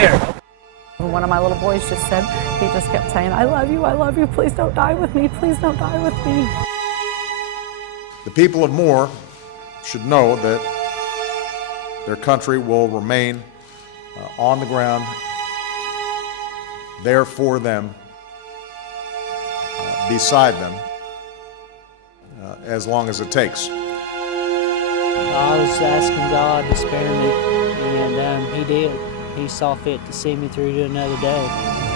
there. One of my little boys just said, he just kept saying, I love you, please don't die with me, please don't die with me. The people of Moore should know that their country will remain on the ground, there for them, beside them, as long as it takes. I was asking God to spare me, and He did. He saw fit to see me through to another day.